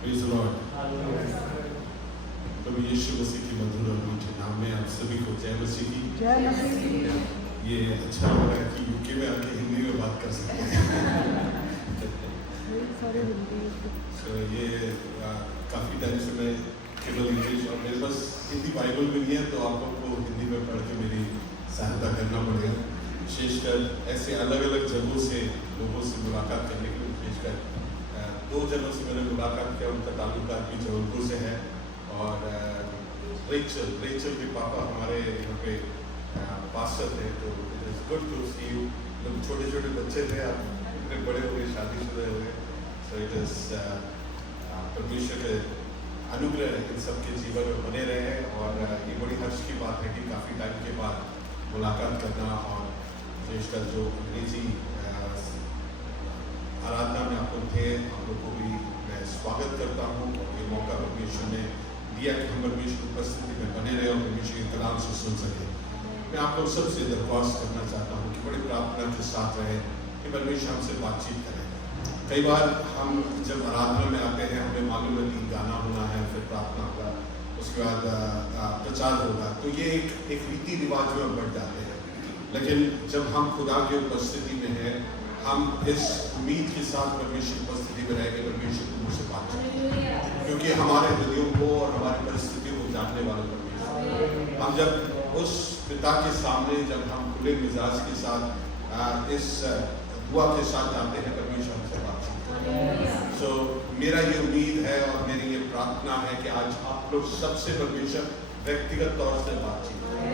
Praise the lord. प्रभु यीशु मसीह की मधुर और मीठे नाम में आप सभी को जय मसीह की। जय मसीह। ये अच्छा लग रहा है कि यूके में आके हिंदी में बात कर सकते हैं। तो ये काफ़ी टाइम से मैं केवल इंग्लिश और मेरे पास हिंदी बाइबल भी नहीं है, तो आप लोग को हिंदी में पढ़ के मेरी सहायता करना पड़ेगा। विशेषकर ऐसे अलग अलग जगहों से लोगों से मुलाकात करने के लिए, विशेषकर 2 जनों से मैंने मुलाकात किया, उनका ताल्लुकात भी जबलपुर से है। और रेचल के पापा हमारे यहाँ पे पास्टर थे, तो it is good to see you. जब छोटे छोटे बच्चे थे, आप इतने बड़े हो गए, शादीशुदा हो गए, सो इट इज़ परमेश्वर के अनुग्रह इन सबके जीवन में बने रहे। और ये बड़ी हर्ष की बात है कि काफ़ी टाइम के बाद मुलाकात करना, और विशेषकर जो अंग्रेजी आराधना में आप लोग थे, आप लोग को भी मैं स्वागत करता हूँ। और ये मौका परमेश्वर ने दिया कि हम परमेश्वर की उपस्थिति में बने रहे और परमेश्वर के कलाम से सुन सके। मैं आप लोग सबसे दरख्वास्त करना चाहता हूँ कि बड़ी प्रार्थना के साथ रहे कि परमेश्वर हमसे बातचीत करें। कई बार हम जब आराधना में आते हैं, हमें मालूम है कि गाना होना है, फिर प्रार्थना होगा, उसके बाद प्रचार होगा, तो ये एक रीति रिवाज में बढ़ जाते हैं। लेकिन जब हम खुदा की उपस्थिति में हैं, हम इस उम्मीद के साथ परमेश्वर की उपस्थिति में रहेंगे, परमेश्वर को मुझसे बात करें, क्योंकि हमारे हृदयों को और हमारी परिस्थितियों को जानने वाले परमेश्वर। हम जब उस पिता के सामने, जब हम खुले मिजाज के साथ इस दुआ के साथ जाते हैं, परमेश्वर हमसे बातचीत करें। सो मेरा ये उम्मीद है और मेरी ये प्रार्थना है कि आज आप लोग सबसे परमेश्वर व्यक्तिगत तौर से बातचीत करें,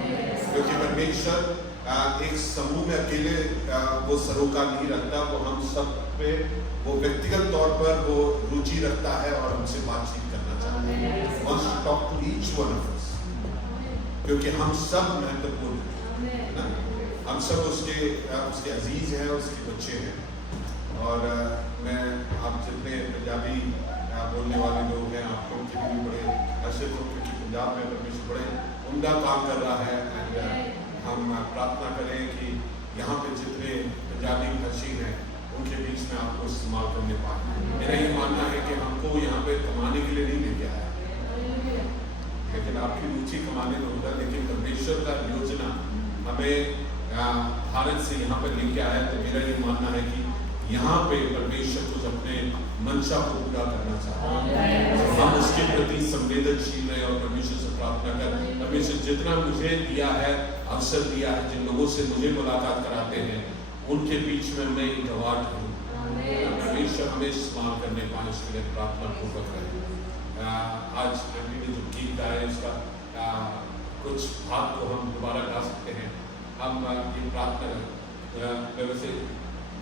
क्योंकि परमेश्वर एक समूह में अकेले वो सरोकार नहीं रखता, वो हम सब पे वो व्यक्तिगत तौर पर वो रुचि रखता है और हमसे बातचीत करना चाहता है। Wants to talk to each one of us, क्योंकि हम सब महत्वपूर्ण हैं ना, हम सब उसके अजीज हैं, उसके बच्चे हैं। और मैं आप जितने पंजाबी बोलने वाले लोग हैं, आप लोग के लिए बड़े आश्चर्य हो, क्योंकि पंजाब में परमेश्वर बड़े उम्दा काम कर रहा है। एंड हम प्रार्थना करें कि यहाँ पे जितने पंजाबी भाषी हैं, उनके बीच में आपको इस्तेमाल करने पाए। मेरा ये मानना है कि हमको यहाँ पे कमाने के लिए नहीं लेके आया, लेकिन आपकी रुचि कमाने में होगा, लेकिन परमेश्वर का योजना हमें भारत से यहाँ पर लेके आया। तो मेरा ये मानना है कि यहाँ पे परमेश्वर कुछ अपने मंशा को पूरा करना चाहते हैं। हम उसके प्रति संवेदनशील हैं और परमेश्वर से प्रार्थना कर, परमेश्वर जितना मुझे दिया है, अवसर दिया है, जिन लोगों से मुझे मुलाकात कराते हैं, उनके बीच में मैं गवाह हूँ। परमेश्वर हमें इस्तेमाल करने पाए, इसके लिए प्रार्थना पूर्वक करें। आज आंटी ने जो गीत गाया, इसका कुछ भाग को हम दोबारा गा सकते हैं। हम ये प्रार्थना वैसे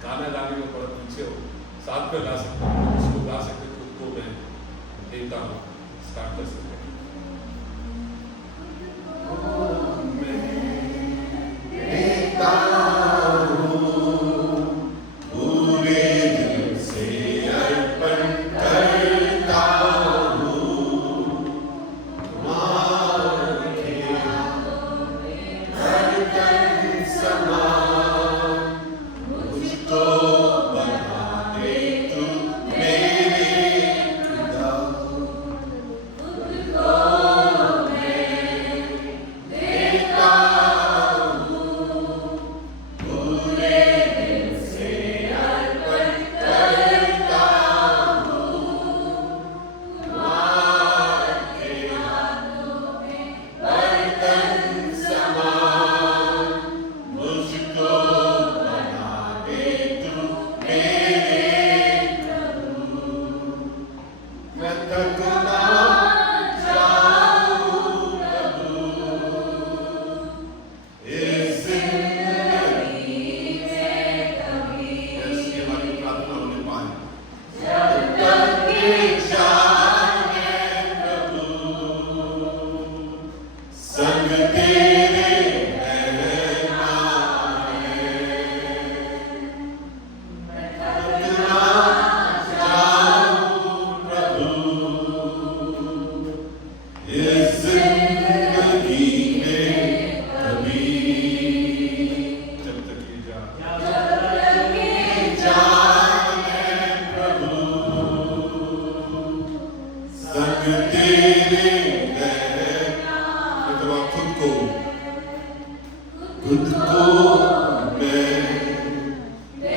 गाना गाने में बड़ा पीछे हो, साथ में गा सकते हैं, उसको गा सकते हैं, खुद को मैं देता हूँ, स्टार्ट कर सकते हैं।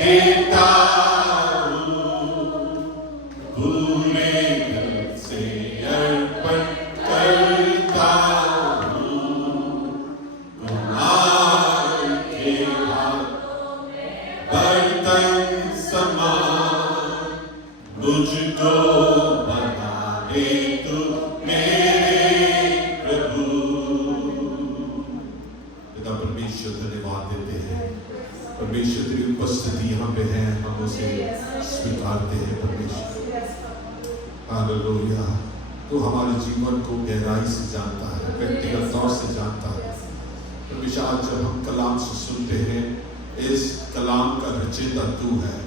देता पूरे दिल से अर्पण करता बर्तन समान मुझको बना दे तू मेरे प्रभु। पिता परमेश्वर धन्यवाद देते हैं, परमेश्वर तेरी उपस्थिति यहाँ पे है, हम उसे स्वीकारते हैं परमेश्वर। हालेलुया। तू हमारे जीवन को गहराई से जानता है, व्यक्तिगत तौर से जानता है परमेश्वर। आज जब हम कलाम से सुनते हैं, इस कलाम का रचयिता तू है,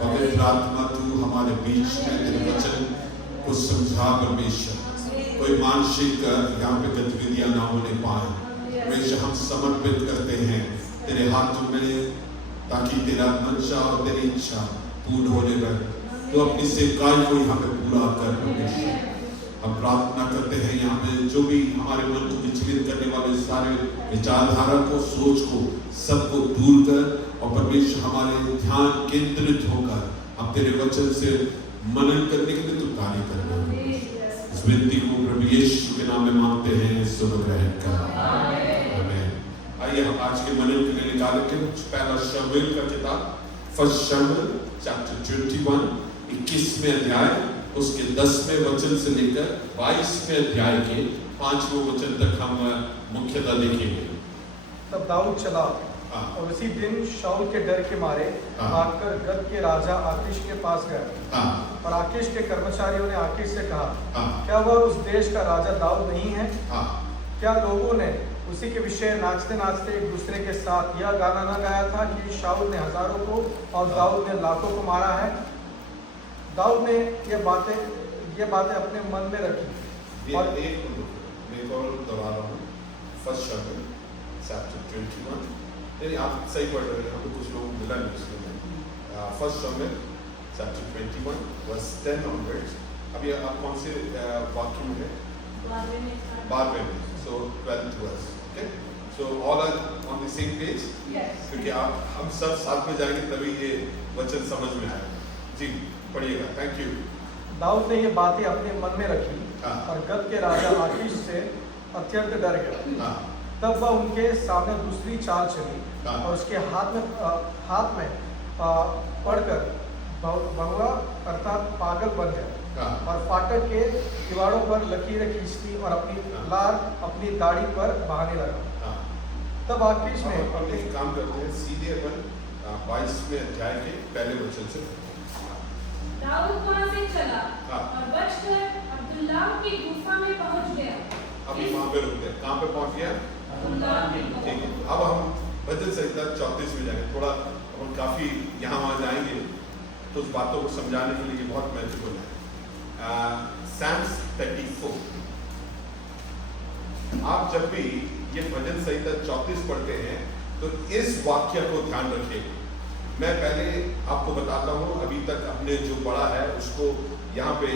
पवित्र आत्मा तू हमारे बीच में तेरे वचन को समझा परमेश्वर। कोई मानसिक यहाँ पे गतिविधियां ना होने पाए परमेश्वर, हम समर्पित करते हैं तेरे हाथों में, ताकि तेरा मंशा और तेरी इच्छा पूर्ण होने पर तो अपनी सेवकाई को यहाँ पे पूरा कर परमेश्वर। हम प्रार्थना करते हैं यहाँ पे जो भी हमारे मन को विचलित करने वाले सारे विचारधारा को, सोच को, सबको दूर कर और परमेश्वर हमारे ध्यान केंद्रित होकर हम तेरे वचन से मनन करने के लिए तू कार्य करना। इस विनती को प्रभु यीशु के नाम में मांगते हैं, सुन ग्रहण कर आमीन। आइए हम आज के मनन के लिए निकालेंगे पहला शमूएल का किताब, फर्स्ट शमूएल चैप्टर 21, 21वें अध्याय उसके 10वें वचन से लेकर 22वें अध्याय के 5वें वचन तक हम मुख्यतः देखेंगे। तब दाऊद चला और उसी दिन शाऊल के डर के मारे भागकर गत के राजा आकीश के पास गया। और आकीश के कर्मचारियों ने आकीश से कहा, क्या वह उस देश का राजा दाऊद नहीं है? क्या लोगों ने उसी के विषय नाचते नाचते एक दूसरे के साथ यह गाना न गाया था कि शाऊल ने हजारों को और दाऊद ने लाखों को मारा है? दाऊद ने ये बातें अपने मन में रखी। और एक और दोहरा रहा हूँ, फर्स्ट शमूएल चैप्टर 21, नहीं आप सही पढ़ रहे हैं, हमको कुछ लोग मिला नहीं उसमें। फर्स्ट शमूएल चैप्टर 21 वर्स 10 ऑनवर्ड्स। अभी आप कौन से वाक्य में है? 12वें में, so 12th verse, okay. So all are on the same page, क्योंकि आप हम सब साथ में जाएंगे तभी ये वचन समझ में आएगा। जी पढ़िएगा, थैंक यू। दाऊद ने ये बातें अपने मन में रखी और गत के राजा आकीश से अत्यंत डर गया। तब वह उनके सामने दूसरी चाल चली और उसके हाथ में पड़कर बहुआ अर्थात पागल बन गया और फाटक के दीवारों पर लकीरें खींचती और अपनी दाढ़ी पर बहाने लगा। तब आकीश ने एक काम करते हैं, सीधे अपन 22वें अध्याय के पहले वचन से। दाऊद वहां से चला और बचकर अब्दुल्लाह की गुफा में पहुंच गया। अभी वहां पे रुकते हैं, कहाँ पे पहुंच गया? ठीक है, अब हम भजन संहिता 34 में जाएंगे। थोड़ा हम काफी यहाँ वहाँ जाएंगे तो उस बातों को समझाने के लिए बहुत महत्वपूर्ण है। Psalms 34, आप जब भी ये भजन संहिता 34 पढ़ते हैं तो इस वाक्य को ध्यान रखिए। मैं पहले आपको बताता हूँ, अभी तक हमने जो पढ़ा है उसको यहाँ पे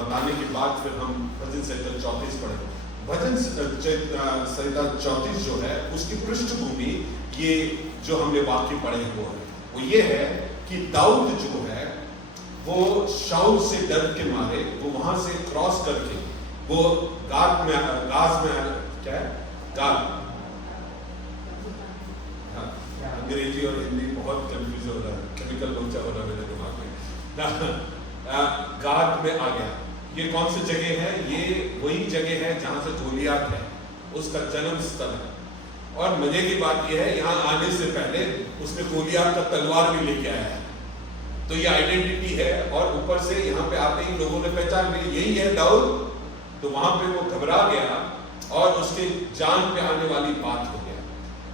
बताने के बाद फिर हम भजन संहिता 34 पढ़ेंगे। भजन संहिता 34 जो है उसकी पृष्ठभूमि ये जो हमने वाक्य पढ़े वो ये है कि दाऊद जो है वो शाऊल से डर के मारे वो वहां से क्रॉस करके वो गाज में क्या है गाद, अंग्रेजी और हिंदी बहुत कंफ्यूज हो रहा है, केमिकल लोचा हो रहा है मेरे दिमाग में। गाद में आ गया। ये कौन सी जगह है? ये वही जगह है जहां से गोलियात है, उसका जन्म स्थल है। और मजे की बात यह है, यहाँ आने से पहले उसने गोलियात का तलवार भी लेके आया है, तो ये आइडेंटिटी है। और ऊपर से यहाँ पे आते ही लोगों ने पहचान ली यही है दाऊद, तो वहां पे वो घबरा गया और उसके जान पे आने वाली बात हो गया।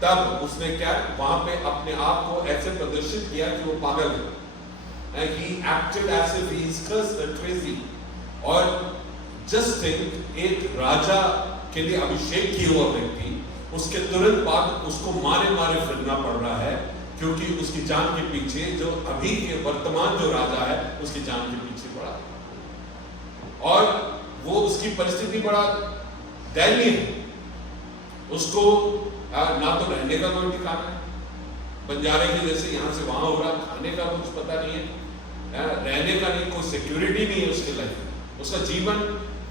तब उसने क्या वहां पे अपने आप को ऐसे प्रदर्शित किया कि वो पागल है। He acted as if he is crazy। और जस्ट थिंक, एक राजा के लिए अभिषेक किया हुआ व्यक्ति उसके तुरंत बाद उसको मारे मारे फिरना पड़ रहा है, क्योंकि उसकी जान के पीछे जो अभी के वर्तमान जो राजा है उसकी जान के पीछे पड़ा और वो उसकी परिस्थिति बड़ा दयनीय है। उसको ना तो रहने का कोई ठिकाना है, बंजारे की जैसे यहाँ से वहां हो रहा, खाने का कुछ पता नहीं है, रहने का नहीं, कोई सिक्योरिटी नहीं है उसके लाइफ में, उसका जीवन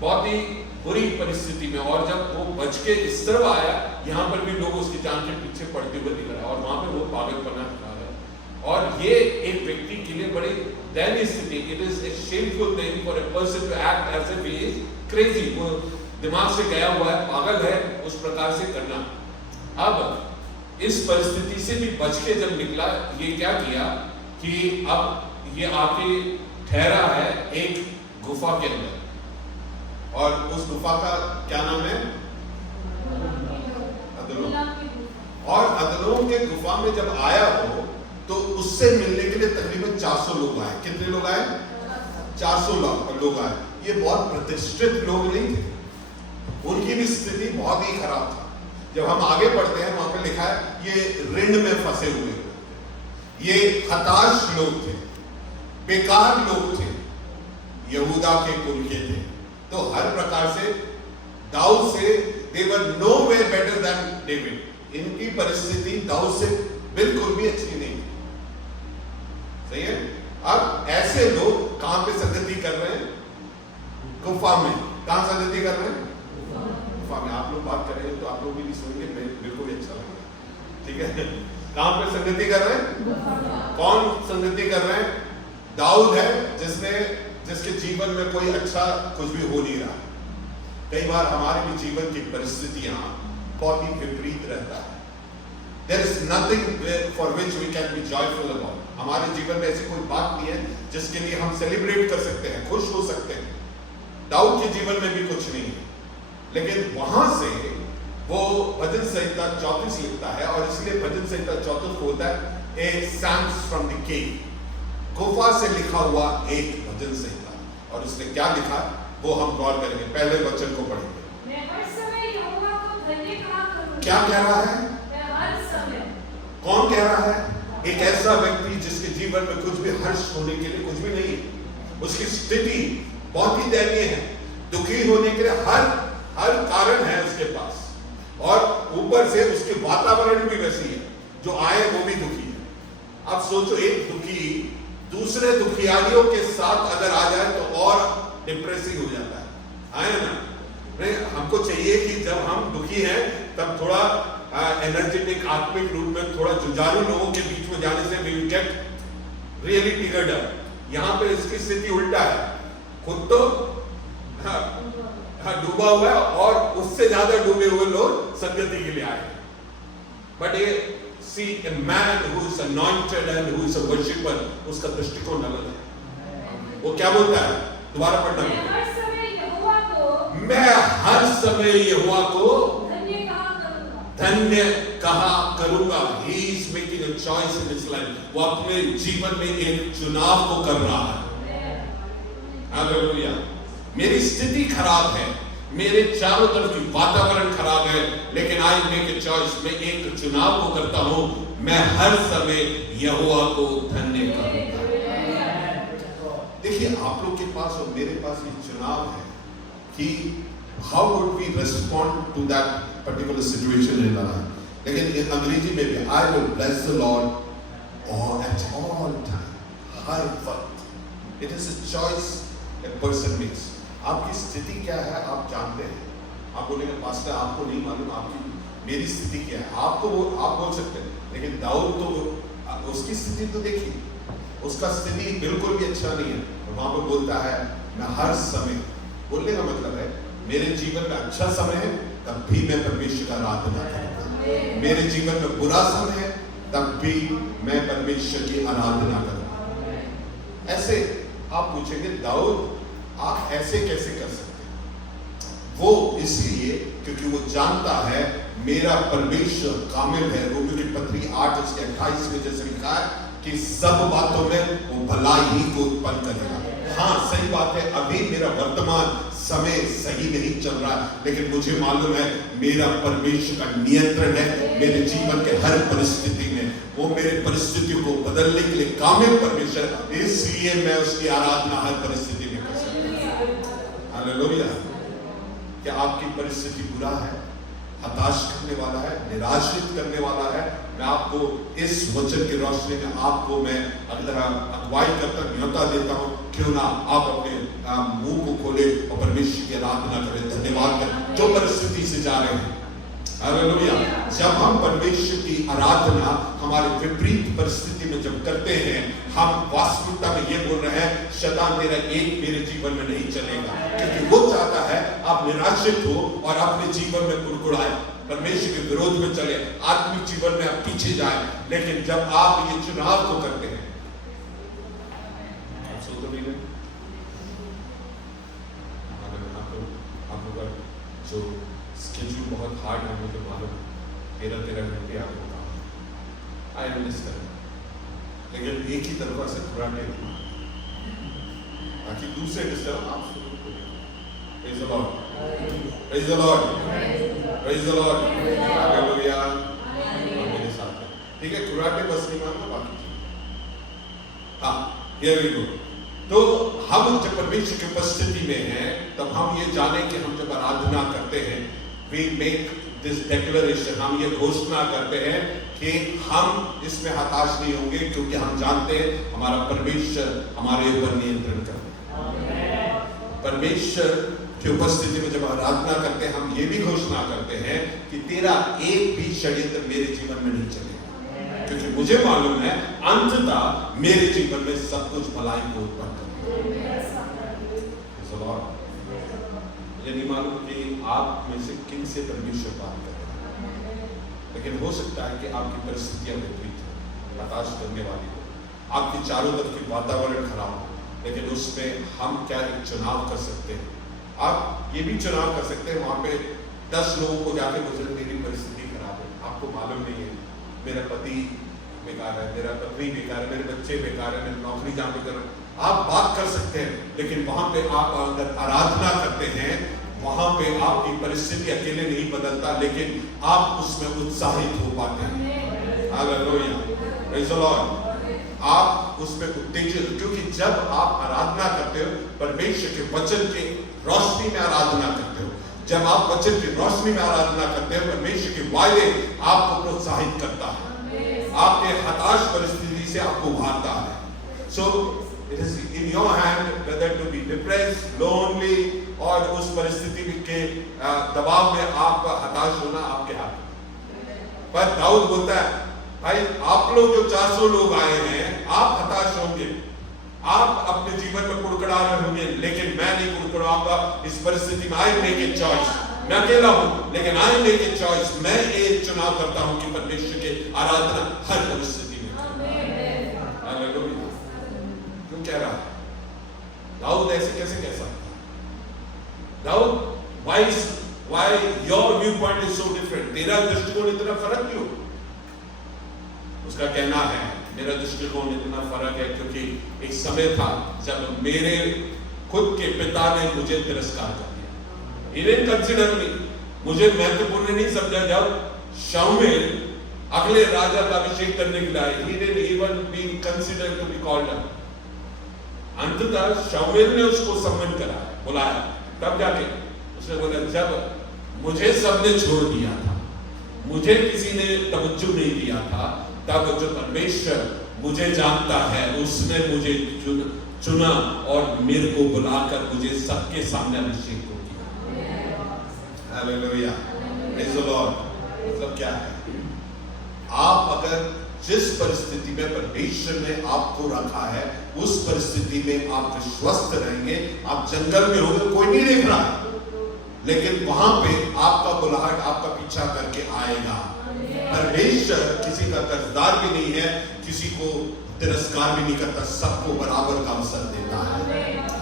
बहुत ही बुरी परिस्थिति में। और जब वो बच के इस तरफ आया, यहाँ पर भी लोग उसकी जान के पीछे पड़ते हुए दिख रहा है और वहां पे वो पागलपना दिखा रहा है। और ये एक व्यक्ति के लिए बड़ी दयनीय स्थिति। It is a shameful thing for a person to act as if he is crazy, वो दिमाग से गया हुआ है, पागल है, उस प्रकार से करना। अब इस परिस्थिति से भी बच के जब निकला, ये क्या किया कि अब ये आके ठहरा है एक गुफा के अंदर, और उस गुफा का क्या नाम है? अदलोम। और अदलोम के गुफा में जब आया हो तो उससे मिलने के लिए तकरीबन 400 लोग आए। कितने लोग आए? 400 लोग आए। ये बहुत प्रतिष्ठित लोग नहीं थे, उनकी भी स्थिति बहुत ही खराब था। जब हम आगे बढ़ते हैं वहां पे लिखा है ये ऋण में फंसे हुए लोग थे, ये हताश लोग थे, बेकार लोग थे, यहूदा के कुल के थे। तो हर प्रकार से दाऊद से they were no way better than David। इनकी परिस्थिति दाऊद से बिल्कुल भी अच्छी नहीं थी। सही है। अब ऐसे लोग कहां पे संगति कर रहे हैं? गुफा में। कहां संगति कर रहे हैं? गुफा में। आप लोग बात करेंगे तो आप लोग भी नहीं सुनेंगे, मेरे को भी अच्छा लगेगा, ठीक है। कहां पे संगति कर रहे हैं? कौन संगति कर रहे हैं? दाऊद है जिसके जीवन में कोई अच्छा कुछ भी हो नहीं रहा। कई बार हमारे भी जीवन की परिस्थितियां बहुत ही विपरीत रहता है। There is nothing for which we can be joyful about। हमारे जीवन में ऐसी कोई बात नहीं है जिसके लिए हम सेलिब्रेट कर सकते हैं, खुश हो सकते हैं। दाऊद के जीवन में भी कुछ नहीं है, लेकिन वहां से वो भजन संहिता 34 लिखता है, और इसलिए भजन संहिता 34 को होता है ए सैम्स फ्रॉम द केव, गुफा से लिखा हुआ एक भजन संहिता। और उसने क्या लिखा वो हम गौर करेंगे। पहले वचन को पढ़ेंगे। मैं हर समय यहोवा को धन्य कहा करूंगा। क्या कह रहा है? मैं हर समय। कौन कह रहा है? एक ऐसा व्यक्ति जिसके जीवन में कुछ भी हर्ष होने के लिए कुछ भी नहीं है, उसकी स्थिति बहुत ही दयनीय है, दुखी होने के लिए हर कारण है उसके पास, और ऊपर से उसके वातावरण भी वैसी है, जो आए वो भी दुखी है। अब सोचो, एक दुखी दूसरे दुखियारियों के साथ अगर आ जाए तो और डिप्रेसिव हो जाता है ना। नहीं, हमको चाहिए कि जब हम दुखी हैं तब थोड़ा एनर्जेटिक, आत्मिक रूप में थोड़ा जुझारू लोगों के बीच में जाने से we will get really triggered up. यहाँ पे इसकी स्थिति उल्टा है, खुद तो डूबा हुआ है और उससे ज्यादा डूबे हुए लोग संगति के लिए आए। बट ये see a man who is anointed and who is a worshipper, उसका दृष्टिकोण अलग है। वो क्या बोलता है? दोबारा पढ़ना। मैं हर समय यहोवा को धन्य कहा करूंगा। He is making a choice in his life। वो अपने जीवन में एक चुनाव को कर रहा है। हालेलुया। मेरी स्थिति खराब है, मेरे चारों तरफ की वातावरण खराब है, लेकिन आई मेक ए चॉइस, मैं एक चुनाव को करता हूं, मैं हर समय यहोवा को धन्य करूंगा। देखिए, आप लोग के पास और मेरे पास ये चुनाव है कि how would we respond to that particular situation in our life. लेकिन अंग्रेजी में भी I will bless the lord और एट ऑल टाइम, हर वक्त। It is a choice a person makes. आपकी स्थिति क्या है आप जानते हैं। आप बोलेंगे पास्टर आपको नहीं मालूम आपकी मेरी स्थिति क्या है। आपको आप बोल सकते हैं, लेकिन दाऊद तो उसकी स्थिति तो देखिए, उसका स्थिति बिल्कुल भी अच्छा नहीं है। वहां पर बोलता है मैं हर समय, बोलने का मतलब है मेरे जीवन में अच्छा समय है तब भी मैं परमेश्वर का आराधना करूंगा, मेरे जीवन में बुरा समय है तब भी मैं परमेश्वर की आराधना करूंगा। ऐसे आप पूछेंगे दाऊद आप ऐसे कैसे कर सकते हैं? वो इसलिए क्योंकि वो जानता है मेरा परमेश्वर कामिल है। रोमियो की पत्री 8:28 में जैसे लिखा है कि सब बातों में वो भलाई ही को उत्पन्न करेगा। हाँ, सही बात है, अभी मेरा वर्तमान समय सही नहीं चल रहा, लेकिन मुझे मालूम है मेरा परमेश्वर का नियंत्रण है मेरे जीवन के हर परिस्थिति में। वो मेरे परिस्थितियों को बदलने के लिए कामिल परमेश्वर, इसलिए मैं उसकी आराधना हर परिस्थिति में कर सकता हूं। हालेलुया। क्या आपकी परिस्थिति बुरा है, हताश करने वाला है, निराशित करने वाला है? मैं आपको इस वचन की रोशनी में आपको मैं अगुवाई करता न्योता देता हूँ, क्यों ना आप अपने मुंह को खोले और परमेश्वर की आराधना करें, धन्यवाद करें जो परिस्थिति से जा रहे हैं। हालेलुया। जब हम परमेश्वर की आराधना हमारे विपरीत परिस्थिति में जब करते हैं, हम वास्तविकता में ये बोल रहे हैं शैतान तेरा एक मेरे जीवन में नहीं चलेगा, क्योंकि वो चाहता है आप निराशित हो और अपने जीवन में कुड़कुड़ाए, परमेश्वर के विरोध में चले, आत्मिक जीवन में आप पीछे जाए। लेकिन जब आप ये चुनाव को करते हैं, आप लोग जो स्केड्यूल बहुत हार्ड है, मुझे मालूम 13 घंटे आपको काम, आई अंडरस्टैंड, लेकिन एक ही तरफा से पूरा नहीं, ताकि दूसरे डिस्टर्ब आप शुरू करें। Praise the Lord, praise the Lord, praise the Lord, hallelujah. मेरे साथ है, ठीक है, कुराटे बस नहीं मानना, बाकी हाँ, हियर वी गो। तो हम जब परमेश्वर की उपस्थिति में हैं, तब हम ये जाने कि हम जब आराधना करते हैं, we make this declaration, हम ये घोषणा करते हैं कि हम इसमें हताश नहीं होंगे, क्योंकि हम जानते हैं हमारा परमेश्वर हमारे ऊपर नियंत्रण करता है। परमेश्वर की उपस्थिति में जब आराधना करते हैं, हम ये भी घोषणा करते हैं कि तेरा एक भी षड्यंत्र मेरे जीवन में नहीं चलेगा, क्योंकि मुझे मालूम है अंततः मेरे जीवन में सब कुछ भलाई को उत्पन्न करेगा। मुझे नहीं मालूम कि आप में से किन से परमेश्वर बात कर रहे हैं, लेकिन हो सकता है कि आपकी परिस्थितियां विपरीत हो, हताश करने वाली हो, आपके चारों तरफ की वातावरण खराब हो, लेकिन उसमें हम क्या एक चुनाव कर सकते हैं। आप ये भी चुनाव कर सकते हैं, वहां पे 10 लोगों को जाके बोले मेरी परिस्थिति खराब है, आपको मालूम नहीं है, मेरा पति बेकार है, मेरा पत्नी बेकार है, मेरे बच्चे बेकार है, मेरी नौकरी जहाँ पे कर, आप बात कर सकते हैं, लेकिन वहां पे आप अगर आराधना करते हैं, वहां पे आपकी परिस्थिति अकेले नहीं बदलता, लेकिन आप उसमें उत्साहित हो पाते हैं। Hallelujah, praise the Lord. आप उसमें उत्तेजित, क्योंकि जब आप आराधना करते हो, परमेश्वर के वचन की रोशनी में आराधना करते हो, जब आप वचन की रोशनी में आराधना करते हो, परमेश्वर के वायदे आपको प्रोत्साहित करता है, आपके हताश परिस्थिति से आपको उभारता है। सो it is in your hand whether to be depressed, lonely, और उस परिस्थिति के दबाव में आप हताश होना आपके हाथ में। पर दाऊद बोलता है भाई आप लोग जो 400 लोग आए हैं, आप हताश होंगे, आप अपने जीवन में कुड़कुड़ा रहे होंगे, लेकिन मैं नहीं कुड़कुड़ाऊंगा इस परिस्थिति में। आई मेक ए चॉइस, मैं अकेला हूं, लेकिन आई मेक ए चॉइस, मैं एक चुनाव करता हूं कि परमेश्वर की आराधना हर परिस्थिति में करूं। हालेलुया। क्यों कह रहा है दाऊद ऐसे कैसे कह सकता है? Dawood, why your viewpoint is so different? तेरा दृष्टिकोण इतना फर्क क्यों? उसका कहना है मेरा दृष्टिकोण इतना फर्क है क्योंकि एक समय था जब मेरे खुद के पिता ने मुझे तिरस्कार कर दिया। He didn't consider me, मुझे महत्वपूर्ण नहीं समझा। जब शाऊल अगले राजा का अभिषेक करने के लिए आए, he didn't even be considered to be called up। अंततः शाऊल ने उसको सम्मान करा, बुलाया, तब जाके उसने बोला जब मुझे सबने छोड़ दिया था, मुझे किसी ने तवज्जो नहीं दिया था, तब जो परमेश्वर मुझे जानता है उसने मुझे चुना और मेरे को बुलाकर मुझे सबके सामने अभिषेक को किया। Hallelujah, praise the Lord. मतलब क्या है? आप अगर जिस परिस्थिति में परमेश्वर ने आपको रखा है, उस परिस्थिति में आप विश्वस्त रहेंगे। आप जंगल में होंगे, कोई नहीं देख रहा, लेकिन वहां पे आपका बुलाहट आपका पीछा करके आएगा। परमेश्वर किसी का कर्जदार भी नहीं है, किसी को तिरस्कार भी नहीं करता, सबको बराबर का अवसर देता है।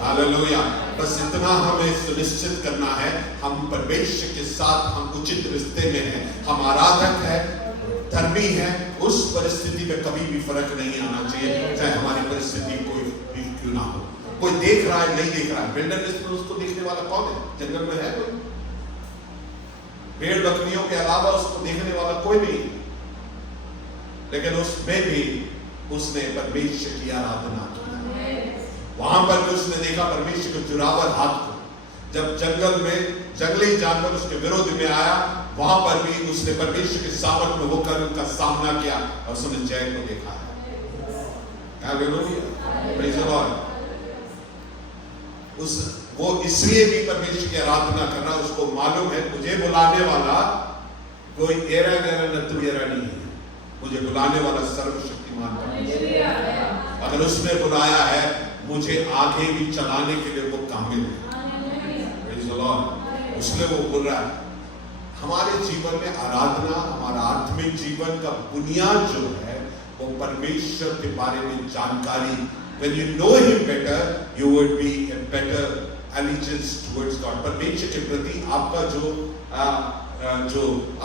हालेलुया। बस इतना हमें सुनिश्चित करना है, हम परमेश्वर के साथ हम उचित रिश्ते में हैं, हम आराधक है, धर्मी है। उस परिस्थिति में कभी भी फर्क नहीं आना चाहिए, चाहे हमारी परिस्थिति कोई भी क्यों ना हो। कोई देख रहा है, नहीं देख रहा है, विल्डरनेस में उसको देखने वाला कौन है? जंगल में है कोई? भेड़ बकरियों के अलावा उसको देखने वाला कोई नहीं, लेकिन उसमें भी उसने परमेश्वर की आराधना की। वहां पर भी उसने देखा परमेश्वर के जुरावर हाथ को। जब जंगल में जंगली जानवर उसके विरोध में आया, वहां पर भी उसने परमेश्वर के सामर्थ में होकर उनका सामना किया और उसने जय को देखा है। Hallelujah, praise the Lord. वो इसलिए भी परमेश्वर की आराधना कर रहा, उसको मालूम है मुझे बुलाने वाला कोई एरा गैरा नतुएरा नहीं है, मुझे बुलाने वाला सर्वशक्तिमान परमेश्वर। अगर उसने बुलाया है मुझे आगे भी चलाने के लिए वो कामिल है। Praise the Lord. इसलिए वो बोल रहा है हमारे जीवन में आराधना, हमारा आत्मिक जीवन का बुनियाद जो है वो परमेश्वर के बारे में जानकारी। When you know Him better, you would be a better allegiance towards God. परमेश्वर के प्रति आपका जो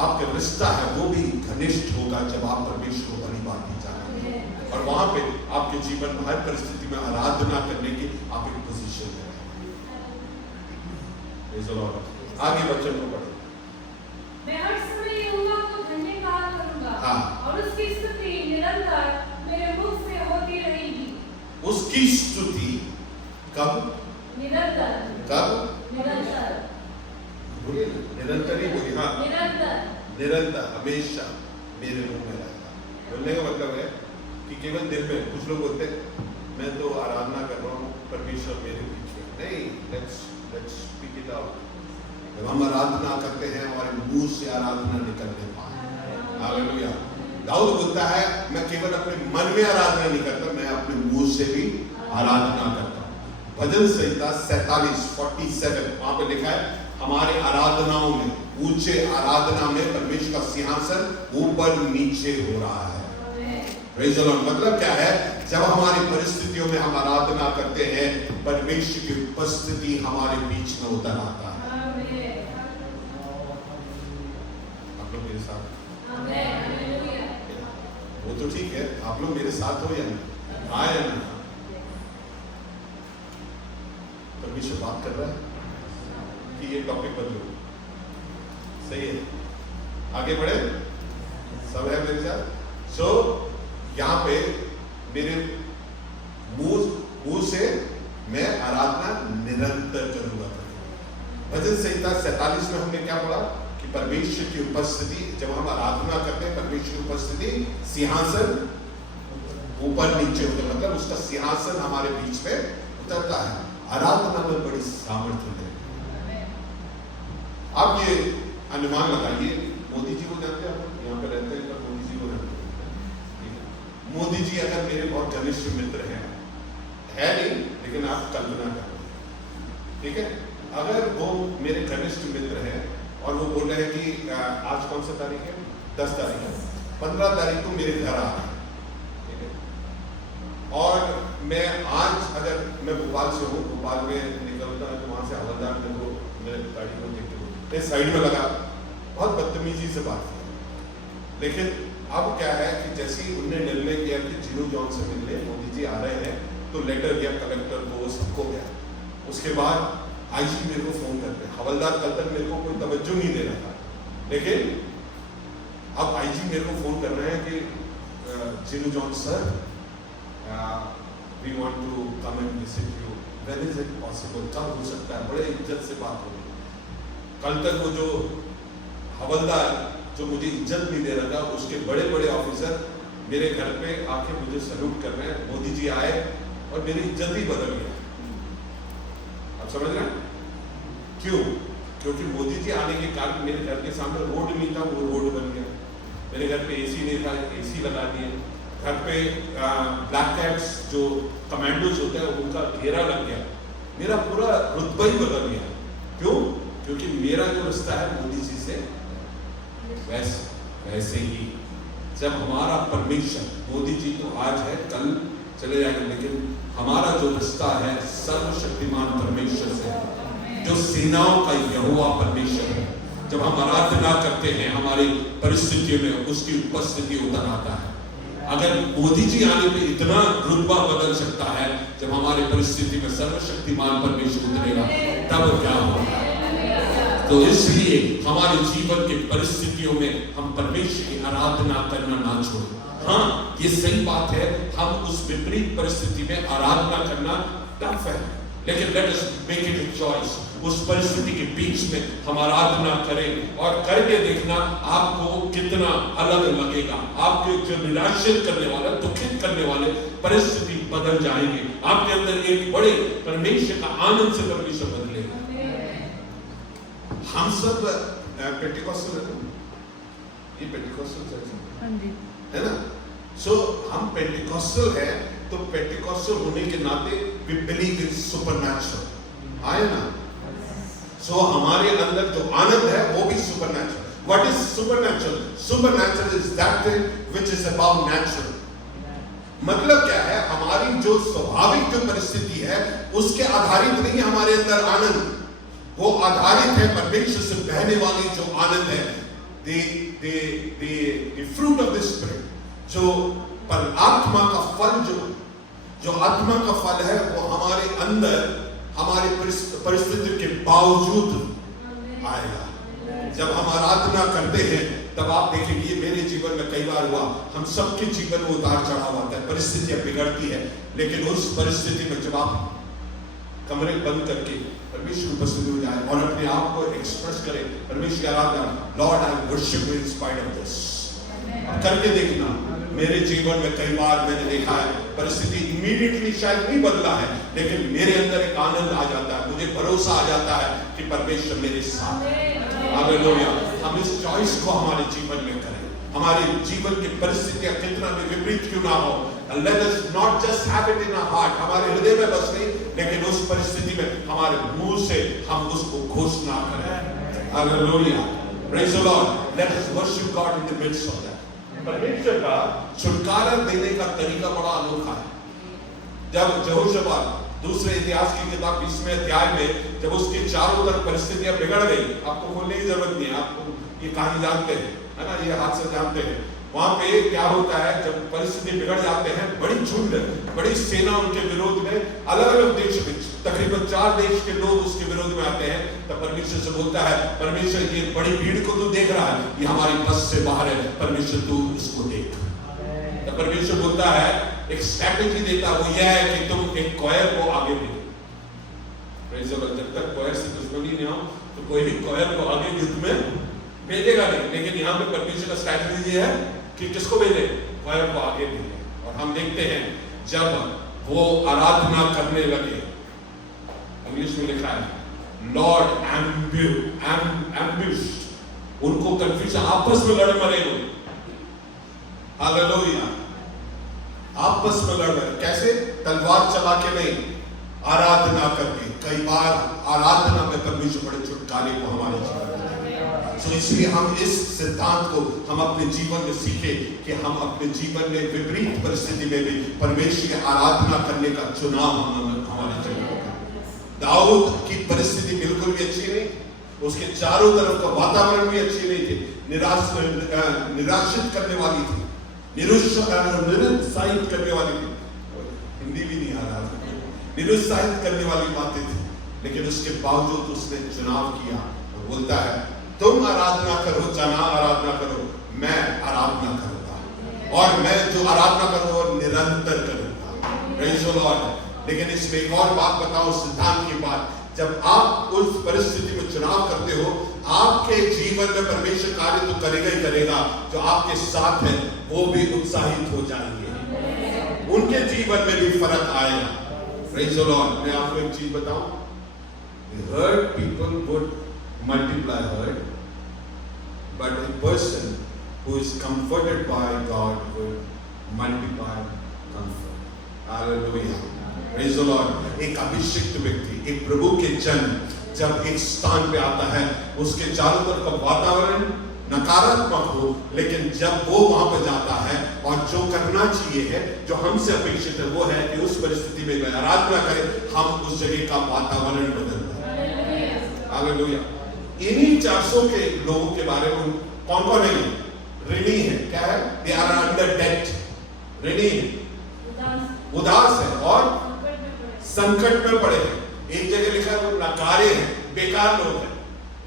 आपका रिश्ता है वो भी घनिष्ठ होगा जब आप परमेश्वर को भली बात जानेंगे, और वहां पे आपके जीवन में हर परिस्थिति में आराधना करने की आप एक पोजीशन में रहेंगे। आगे वचन को पढ़ो। मैं हर समय यहोवा को धन्य कहा करूंगा, हाँ। और उसकी स्तुति निरंतर मेरे मुख से होती रहेगी। उसकी स्तुति कब? निरंतर। कब? निरंतर। बोलिए निरंतर ही बोलिए। हाँ, निरंतर हमेशा मेरे मुंह में रहेगा। बोलने का मतलब है कि केवल दिल में। कुछ लोग बोलते हैं मैं तो आराधना कर रहा हूँ, परमेश्वर मेरे बीच में नहीं। Let's speak it out. जब हम आराधना करते हैं हमारे मुंह से आराधना निकलने पाए। हालेलुया। दाऊद बोलता है मैं केवल अपने मन में आराधना नहीं करता, मैं अपने मुंह से भी आराधना करता हूँ। भजन संहिता 47 वहां पे लिखा है हमारे आराधनाओं में, ऊंचे आराधना में परमेश्वर का सिंहासन ऊपर नीचे हो रहा है। Praise the Lord. मतलब क्या है? जब हमारी परिस्थितियों में हम आराधना करते हैं परमेश्वर की उपस्थिति हमारे बीच में उतर आता है। आप लोग मेरे साथ? वो तो ठीक है, आप लोग मेरे साथ हो या नहीं? आए ना? परमेश्वर बात कर रहा है कि ये टॉपिक बदलो। सही है, आगे बढ़े। सब है मेरे साथ? सो यहाँ पे मेरे मुंह से मैं आराधना निरंतर करूंगा। भजन संहिता 47 में हमने क्या बोला कि परमेश्वर की उपस्थिति, जब हम आराधना करते हैं परमेश्वर की उपस्थिति सिंहासन ऊपर नीचे होता है, मतलब उसका सिंहासन हमारे बीच में उतरता है। आराधना में बड़ी सामर्थ्य है। आप ये अनुमान लगाइए, मोदी जी को जानते हैं? आप यहाँ पे रहते हैं, मोदी जी को जानते हैं? मोदी जी अगर मेरे बहुत घनिष्ठ मित्र हैं, है नहीं लेकिन आप कल्पना करें, ठीक है, अगर वो मेरे घनिष्ठ मित्र हैं और वो बोल रहे हैं कि आज कौन सा तारीख है? 10 तारीख है, 15 तारीख को मेरे घर आ रहे हैं, ठीक है, और मैं आज अगर मैं भोपाल से हूँ, भोपाल में निकलता है तो वहाँ से हवलदार मेरे को मेरे गाड़ी को देखते हुए साइड में लगा, बहुत बदतमीजी से बात की। लेकिन अब क्या है कि जैसे ही उनने निर्णय किया कि जीनू जॉन से मिलने मोदी जी आ रहे हैं तो लेटर गया कलेक्टर को, सबको गया। उसके बाद आईजी मेरे को फोन करते हैं। हवलदार कल तक मेरे को कोई तवज्जो नहीं दे रहा था, लेकिन अब आईजी मेरे को फोन कर रहे हैं कि Jinu John sir, we want to come and visit you, when is it possible? कब हो सकता है? बड़े इज्जत से बात हो रही। कल तक वो जो हवलदार जो मुझे इज्जत नहीं दे रहा था, उसके बड़े बड़े ऑफिसर मेरे घर पे आके मुझे सल्यूट कर रहे हैं। मोदी जी आए और मेरी इज्जत ही बदल गई। आप समझ रहे हैं क्यों? क्योंकि मोदी जी आने के कारण मेरे घर के सामने रोड नहीं था, वो रोड बन गया। मेरे घर पे एसी नहीं था, एसी लगा दिए। घर पे ब्लैक कैट्स जो कमांडोज होते हैं उनका घेरा लग गया। मेरा पूरा रुतबा ही बदल गया। क्यों? क्योंकि मेरा जो रिश्ता है मोदी जी से वैसे ही जब हमारा परमेश्वर, मोदी जी तो आज है कल चले जाएंगे, लेकिन हमारा जो रिश्ता है सर्वशक्तिमान परमेश्वर से, जो सेनाओं का यहोवा परमेश्वर है, जब हम आराधना करते हैं हमारी परिस्थितियों में उसकी उपस्थिति उतर आता है। अगर मोदी जी आने पे इतना रुतबा बदल सकता है, जब हमारी परिस्थिति में सर्वशक्तिमान परमेश्वर उतरेगा तब क्या होगा? तो इसलिए हमारे जीवन के परिस्थितियों में हम परमेश्वर की आराधना करना ना छोड़ें। हाँ, ये सही बात है, हम उस विपरीत परिस्थिति में आराधना करना टफ है, लेकिन let us make it a choice. उस परिस्थिति के बीच में हम आराधना करें और करके देखना आपको कितना अलग लगेगा। आपके जो निराशित करने वाले, दुखित करने वाले परिस्थिति बदल जाएंगे। आपके अंदर एक बड़े परमेश्वर का आनंद से परमेश्वर बदलेगा। हम सब पेंटिकॉस्टल है, ये पेंटिकॉस्टल है ना। सो हम पेंटिकॉस्टल है, तो पेंटिकॉस्टल होने के नाते वी बिलीव इन सुपरनैचुरल, आए ना। सो हमारे अंदर जो आनंद है वो भी supernatural. What is supernatural? Supernatural is that thing which is about natural. मतलब क्या है? हमारी जो स्वाभाविक जो परिस्थिति है उसके आधारित नहीं है हमारे अंदर आनंद, वो आधारित है परमेश्वर से बहने वाली जो आनंद है, the fruit of the spirit, जो पर आत्मा का फल, जो आत्मा का फल है वो हमारे अंदर हमारे परिस्थिति के बावजूद आएगा। जब हम आराधना करते हैं तब आप देखेंगे, मेरे जीवन में कई बार हुआ, हम सबके जीवन में उतार चढ़ाव आता है, परिस्थितियां बिगड़ती है, लेकिन उस परिस्थिति में जब आप कमरे बंद करके परमेश्वर की उपस्थिति में जाए और अपने आप को एक्सप्रेस करें, परमेश्वर की आराधना, lord I worship you in spite of this, करके देखना। मेरे जीवन में कई बार मैंने देखा है परिस्थिति इमीडिएटली शायद नहीं बदला है, लेकिन मेरे अंदर एक आनंद आ जाता है, मुझे भरोसा आ जाता है कि परमेश्वर मेरे साथ है। हालेलुया। हम इस चॉइस को हमारे जीवन में करें। हमारे जीवन की परिस्थितियां कितना भी विपरीत क्यों ना हो, let us not just have it in our heart, हमारे हृदय में बस नहीं, लेकिन उस परिस्थिति में हमारे मुंह से हम उसको घोषणा करें। Hallelujah. Praise the Lord. Let us worship God in the midst of that. परमेश्वर का छुटकारा देने का तरीका बड़ा अनोखा है। जब यहोशापात दूसरे इतिहास की किताब 20वें अध्याय में जब उसके चारों तरफ परिस्थितियां बिगड़ गई, आपको बोलने की जरूरत नहीं है, आपको ये कहानी जानते हैं, है ना, ये हादसा जानते हैं। वहां पे क्या होता है, जब परिस्थिति बिगड़ जाते हैं, बड़ी झुंड, बड़ी सेना उनके विरोध में, अलग अलग देश में तकरीबन 4 देश के लोग उसके विरोध में आते हैं। तब परमेश्वर से बोलता है, परमेश्वर ये बड़ी भीड़ को तू देख रहा है, ये हमारी बस से बाहर है, परमेश्वर तू इसको देख। तब परमेश्वर बोलता है, एक स्ट्रैटेजी देता है, वो यह है कि तुम एक कॉयर को आगे भेजो। जब तक कॉयर से दुश्मनी नहीं हो तो कोई भी कॉयर को आगे युद्ध में भेजेगा नहीं, लेकिन यहाँ पे परमेश्वर का स्ट्रैटेजी है कि किसको भेजे, कॉयर को आगे भेजे। और हम देखते हैं जब वो आराधना करने लगे, इंग्लिश में लिखा है लॉर्ड एम्ब्यूश्ड, उनको कंफ्यूजन, आपस में लड़ मरे हो। हालेलुया। आपस में लड़ रहे, कैसे? तलवार चला के नहीं, आराधना करके। कई बार आराधना में परमेश्वर बड़े छुटकारे को हमारे जीवन में, तो इसलिए हम इस सिद्धांत को हम अपने जीवन में सीखे कि हम अपने जीवन में विपरीत परिस्थिति में भी परमेश्वर की आराधना करने का चुनाव हमारे जीवन में करें। दाऊद की परिस्थिति बिल्कुल भी अच्छी नहीं, उसके चारों तरफ का वातावरण भी अच्छी नहीं थी, निराशित करने वाली थी, निरुत्साहित करने वाली थी, हिंदी भी नहीं आ रहा, निरुत्साहित करने वाली बातें थी, लेकिन उसके बावजूद उसने चुनाव किया और बोलता है, तुम आराधना करो, जना आराधना करो, मैं आराधना करूंगा और मैं जो आराधना करूंगा निरंतर करूंगा। Praise the Lord. लेकिन इसमें एक और बात बताओ, सिद्धांत की बात, जब आप उस परिस्थिति में चुनाव करते हो, आपके जीवन में परमेश्वर कार्य तो करेगा ही करेगा, जो आपके साथ है वो भी उत्साहित हो जाएंगे, उनके जीवन में भी फर्क आएगा। Praise the Lord. मैं आपको एक चीज बताऊं, hurt people would multiply hurt, but a person who is comforted by God will multiply comfort. Hallelujah. Praise the Lord. एक अभिषिक्त व्यक्ति, एक प्रभु के जन जब एक स्थान पे आता है, उसके चारों तरफ का वातावरण नकारात्मक हो, लेकिन जब वो वहां पे जाता है और जो करना चाहिए है, जो हमसे अपेक्षित है, वो है कि उस परिस्थिति में वह आराधना करे, हम उस जगह का वातावरण बदल दें। हालेलुया। इन्हीं 400 के लोगों के बारे में कौन कौन है? ऋणी है, क्या है? दे आर अंडर डेट, ऋणी है, उदास है और संकट में पड़े हैं। एक जगह लिखा है वो नकारे हैं, बेकार लोग हैं।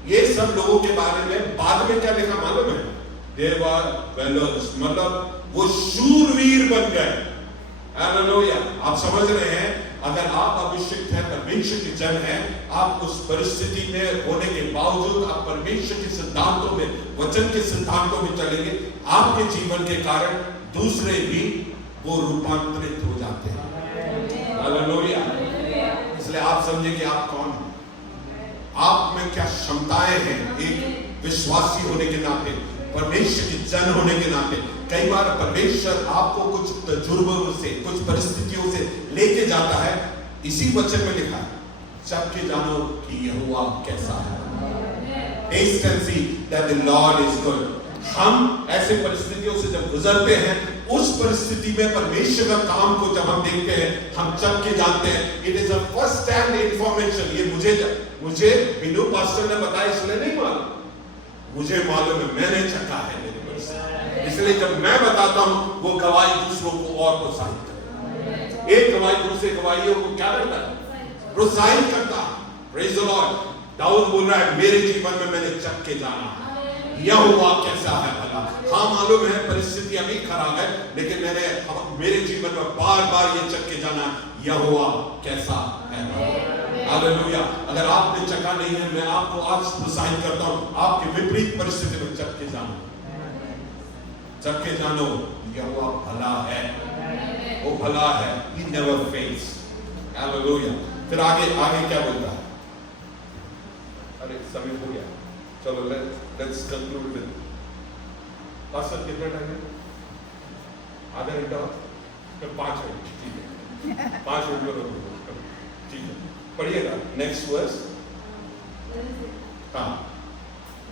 ये सब लोगों के बारे में बाद में क्या लिखा मालूम है? They were valors, मतलब वो शूरवीर बन गए। हालेलुया। आप समझ रहे हैं अगर आप अभिषिक्त हैं, परमेश्वर के जन हैं, आप उस परिस्थिति में होने के बावजूद आप परमेश्वर के सिद्धांतों में, वचन के सिद्धांतों में चलेंगे, आपके जीवन के कारण दूसरे भी वो रूपांतरित हो जाते हैं। हालेलुया। इसलिए आप समझे कि आप कौन हैं, आप में क्या क्षमताएं हैं। एक विश्वासी होने के नाते, परमेश्वर के जन होने के नाते, कई बार परमेश्वर आपको कुछ तजुर्बों से, कुछ परिस्थितियों से लेके जाता है। इसी वचन में लिखा है, जब के जानो कि यहोवा कैसा है। Taste and see that the Lord is good. हम ऐसे परिस्थितियों से जब गुजरते हैं, उस परिस्थिति में परमेश्वर का काम को जब हम देखते हैं, हम जब के जानते हैं। It is a first hand information. ये मुझे बिनु पास्टर ने बताया इसलिए नहीं मालूम, मुझे मालूम है, मैंने चखा है मेरे परिस्थिति। इसलिए जब मैं बताता हूं, वो गवाही दूसरों को और प्रोत्साहित करता है। एक गवाही दूसरे गवाहियों को क्या करता है? प्रोत्साहित करता है। Praise the Lord. दाऊद बोल रहा है, मेरे जीवन में मैंने चख के जाना है यहोवा कैसा है भला। हाँ, मालूम है परिस्थिति अभी खराब है, लेकिन मेरे जीवन में बार बार ये चख के जाना है यहोवा कैसा है। हालेलुया। अगर आपने चखा नहीं है, मैं आपको आज प्रोत्साहित करता हूं, आपके विपरीत परिस्थिति में चख के जानो, चख के जानो यहोवा भला है, वो भला है। He never fails. हालेलुया। फिर आगे क्या बोलता है? अरे समय हो गया, चलो लेट्स कंक्लूड विद पास्टर। कितना टाइम है? आधा घंटा? 5 मिनट, ठीक है। 5 मिनट में रोक, ठीक है। पढ़िएगा नेक्स्ट वर्स। हाँ,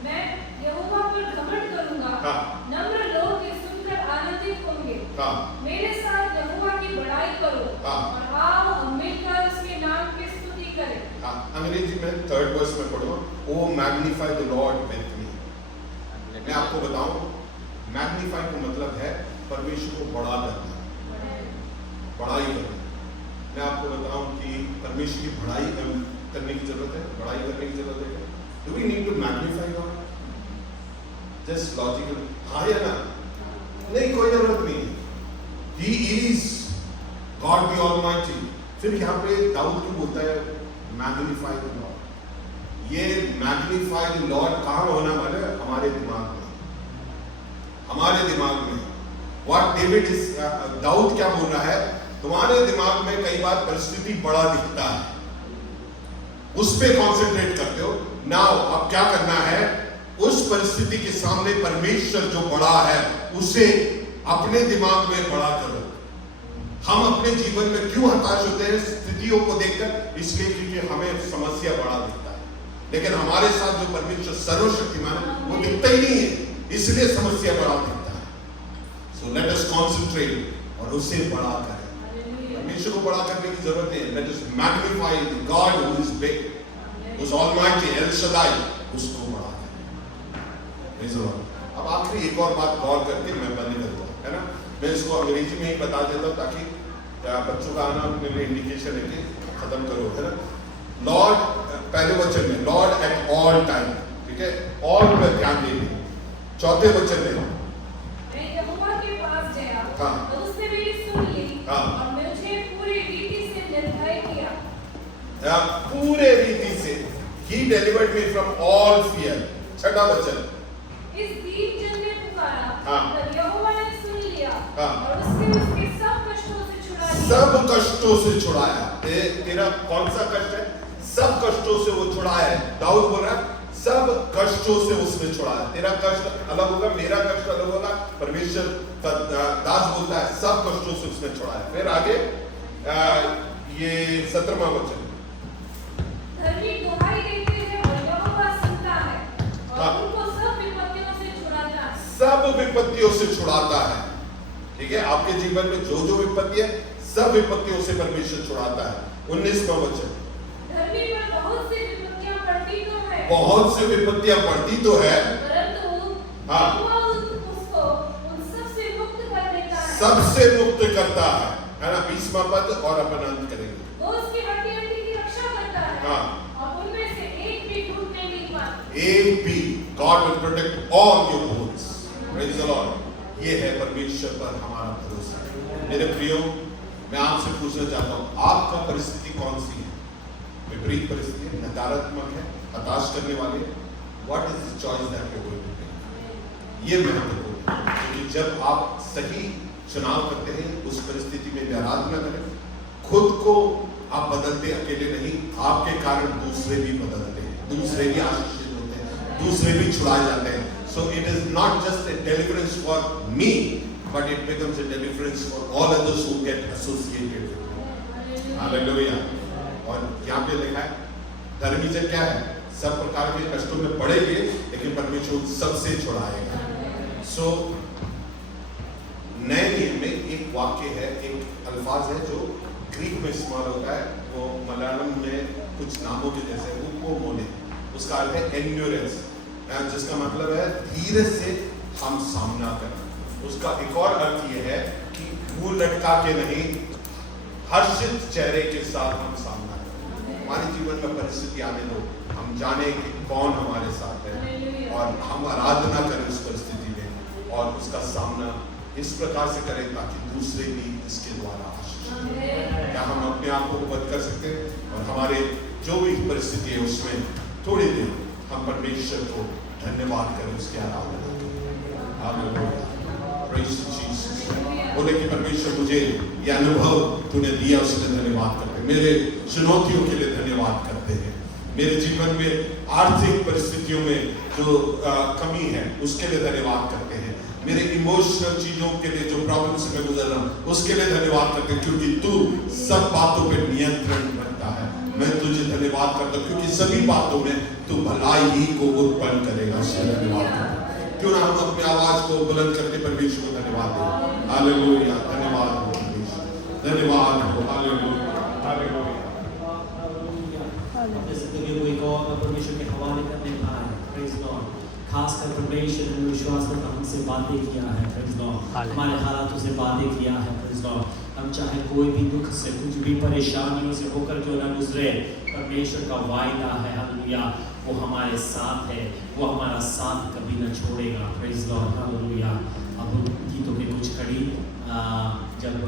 मैं यहोवा पर घमंड करूंगा। हाँ, नम्र लोग ये सुनकर आनंदित होंगे। हाँ, मेरे साथ यहोवा की बड़ाई करो। हाँ, और आओ हम मिलकर उसके नाम की स्तुति करें। हाँ। अंग्रेजी में 3rd वर्स में पढ़ो, O magnify the lord with me. मैं आपको बताऊं, मैग्नीफाई का मतलब है परमेश्वर को बड़ा करना, बड़ाई करना। मैं आपको बताऊं कि परमेश्वर की बड़ाई करने की जरूरत है, बड़ाई करने की जरूरत है। Do we need to magnify God? Just logical हाँ या ना? नहीं, कोई जरूरत नहीं है। He is God the Almighty। फिर यहाँ पे दाऊद क्यों बोलता है मैग्नीफाई द लॉर्ड? ये मैग्नीफाई द लॉर्ड कहाँ होना वाला है? हमारे दिमाग में, हमारे दिमाग में। What David is, दाऊद क्या बोल रहा है? तुम्हारे दिमाग में कई बार परिस्थिति बड़ा दिखता है, उस पे कॉन्सेंट्रेट करते हो। नाउ अब क्या करना है? उस परिस्थिति के सामने परमेश्वर जो बड़ा है, उसे अपने दिमाग में बड़ा करो। हम अपने जीवन में क्यों हताश होते हैं स्थितियों को देखकर? इसलिए क्योंकि हमें समस्या बड़ा दिखता है, लेकिन हमारे साथ जो परमेश्वर सर्वशक्तिमान है वो दिखता ही नहीं है, इसलिए समस्या बड़ा दिखता है। सो लेट अस कॉन्सेंट्रेट और उसे बड़ा करें। परमेश्वर को बड़ा करने की जरूरत है। Let us magnify the God who is big, who is almighty, L Shaddai, उसको बड़ा करें। अब आखिरी एक और बात गौर करके मैं बंद करता हूं, है ना? मैं इसको अंग्रेजी में ही बता देता हूं ताकि बच्चों का आना अपने लिए इंडिकेशन है कि खत्म करो, है ना? लॉर्ड, पहले वचन में लॉर्ड एट ऑल टाइम, ठीक है? ऑल पर ध्यान देंगे। चौथे वचन में मैं यहोवा के पास गया, हाँ, तो उसने मेरी सुन ली, हाँ, और मुझे पूरी रीति से निर्भय किया। पूरे रीति से he delivered me from all fear। छठा वचन, इस दीन जन ने पुकारा, हाँ, तब यहोवा ने सुन लिया, हाँ, और उसने उसके सब कष्टों से छुड़ा लिया। सब कष्टों से छुड़ाया। तेरा कौन सा कष्ट है? सब कष्टों से वो छुड़ाया है। दाऊद बोल रहा है सब कष्टों से उसने छुड़ाया। तेरा कष्ट अलग होगा, मेरा कष्ट अलग होगा। परमेश्वर दास बोलता है सब कष्टों से उसने छुड़ाया। फिर आगे ये 17वां वचन, धर्मी दुहाई देते हैं और यहोवा सुनता है, और हाँ, उनको सब विपत्तियों से छुड़ाता है। सब विपत्तियों से छुड़ाता है। ठीक है, आपके जीवन में जो जो विपत्ति है, सब विपत्तियों से परमेश्वर छुड़ाता है। 19वां वचन, धर्मी पर बहुत सी विपत्तियां पड़ती तो है, बहुत सी विपत्तियां पड़ती तो है, परंतु हाँ, यहोवा उसको उन सब से मुक्त कर देता है। सबसे मुक्त करता है ना? 20वां पद और अपन अंत करेंगे। वो उसकी हड्डी की रक्षा करता है, हाँ, और उनमें से एक भी टूटने नहीं पाता। एक भी, God will protect all your bones। Praise the Lord। ये है परमेश्वर पर हमारा भरोसा। मेरे प्रियो, मैं आपसे पूछना चाहता हूँ, आपका परिस्थिति कौन सी है? विपरीत परिस्थिति है, नकारात्मक है, हताश करने वाले? What is the choice that you going to make? ये महत्वपूर्ण है, क्योंकि जब आप सही चुनाव करते हैं उस परिस्थिति में आराधना करें, खुद को आप बदलते अकेले नहीं, आपके कारण दूसरे भी बदलते हैं, दूसरे भी आशीषित होते हैं, दूसरे भी छुड़ाए जाते हैं. So it is not just a deliverance for me, but it becomes a deliverance for all others who get associated with me. Hallelujah. और यहाँ पे लिखा है धर्मी जन क्या है? सब प्रकार के कष्टों में पड़ेंगे, लेकिन परमेश्वर सबसे छुड़ाएगा. So नए नियम में एक वाक्य है, एक अल्फाज है जो ग्रीक में इस्तेमाल होता है, वो मलयालम में कुछ नामों के जैसे उपमोने, उसका अर्थ है एंड्योरेंस, जिसका मतलब है धीरे से हम सामना करना. उसका एक और अर्थ ये है कि मुंह लटका के नहीं, हर्षित चेहरे के साथ हम सामना करें. हमारे जीवन में परिस्थिति आने दो, हम जाने कि कौन हमारे साथ है और हम आराधना करें उस परिस्थिति में और उसका सामना इस प्रकार से करें ताकि दूसरे भी इसके द्वारा आशीषित हों. क्या हम अपने आप को बद कर सकते हैं और हमारे जो भी परिस्थिति है उसमें थोड़ी देर हम परमेश्वर को धन्यवाद करें, उसकी आराधना करें. बोले कि परमेश्वर मुझे ये अनुभव तूने दिया, उसके लिए धन्यवाद करते हैं. मेरे चुनौतियों के लिए धन्यवाद करते हैं. मेरे जीवन में आर्थिक परिस्थितियों में जो कमी है उसके लिए धन्यवाद करते हैं. मेरे इमोशनल चीजों के लिए जो प्रॉब्लम से मैं गुजर रहा हूँ उसके लिए धन्यवाद करते हैं, क्योंकि तू सब बातों पे नियंत्रण रखता है. मैं तुझे धन्यवाद करता हूँ क्योंकि सभी बातों में तू भलाई ही को उत्पन्न करेगा. इसलिए धन्यवाद करता हूँ. क्यों ना हम अपनी आवाज को बुलंद करके परमेश्वर को धन्यवाद दें. हालेलुया. धन्यवाद हो परमेश्वर, धन्यवाद हो. Hallelujah, hallelujah. अपने जिंदगी को एक और परमेश्वर के हवाले करने का है. Praise Lord. खासकर परमेश्वर ने विश्वास में हमसे बातें किया है. Praise Lord. हमारे हालातों से बातें किया है. Praise Lord. हम चाहे कोई भी दुख से, कुछ भी परेशानियों से होकर क्यों ना गुजरे, परमेश्वर का वायदा है. हालेलुया. वो हमारे साथ है, वो हमारा साथ कभी न छोड़ेगा. Praise Lord. हालेलुया. अब गीतों के कुछ कड़ी जब